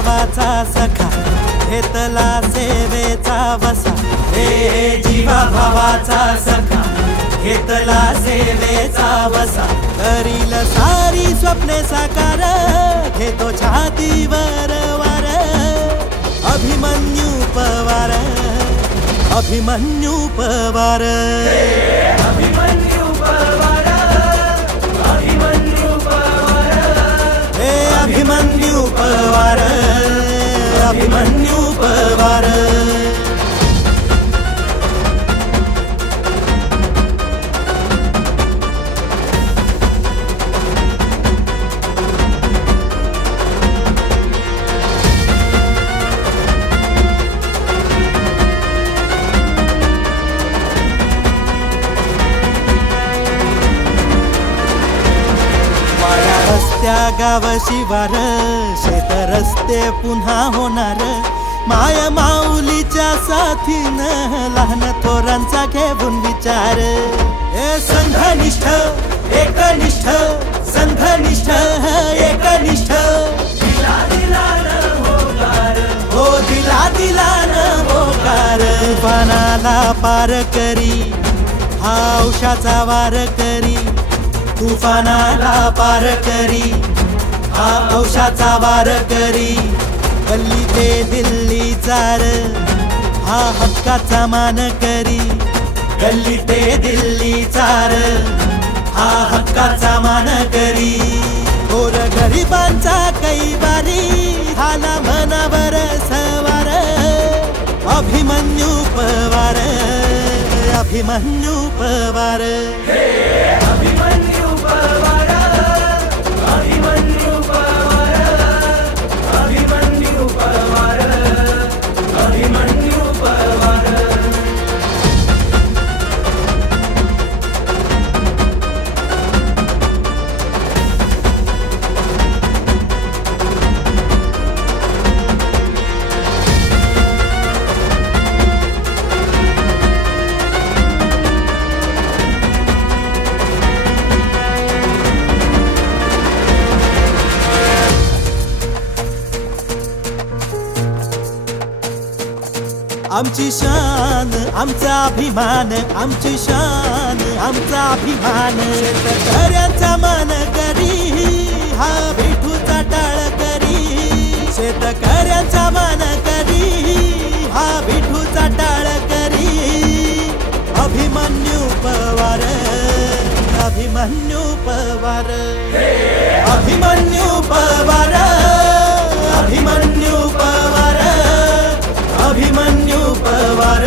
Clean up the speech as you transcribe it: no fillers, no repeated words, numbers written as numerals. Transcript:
भावाचा सखा घेतला सेवेचा वसा। हे जीवा भावाचा सखा घेतला सेवेचा वसा। करील सारी स्वप्ने साकार घेतो छातीवर वार। अभिमन्यू पवार अभिमन्यू पवार अभिमन्यू पवार अभिमन्यू पवार हे अभिमन्यू पवार अभिमन्यू पवार। त्या गाव शिवार शेत रस्ते पुन्हा होणार। माय माऊलीच्या साथीनं लहान थोरांचा घेऊन विचार। हे संघनिष्ठ एकनिष्ठ संघनिष्ठ एकनिष्ठ दिला दिला न होकार हो दिला दिला न होकार। तुफानाला पार करी औषाचा वार करी। तुफानाला पार करी औषाचा वार करी। गल्ली ते दिल्ली चार हा हक्काचा मान करी। गल्ली ते दिल्ली चार हा हक्काचा मान करी। गोर गरिबांचा कैवारी झाला मनावर सवार। अभिमन्यू पवार अभिमन्यू पवार अभिमन्यू पवार अभिमन्यू पवार अभिमन्यू पवार अभिमन्यू पवार। आमची शान आमचा अभिमान आमची शान आमचा अभिमान। शेतकऱ्यांचा मान करी हा विठूचा टाळ करी। शेतकऱ्यांचा मान करी हा विठूचा टाळ करी। अभिमन्यू पवार अभिमन्यू पवार अभिमन्यू पवार अभिमन्यू पवार अभिमन्यू पवार।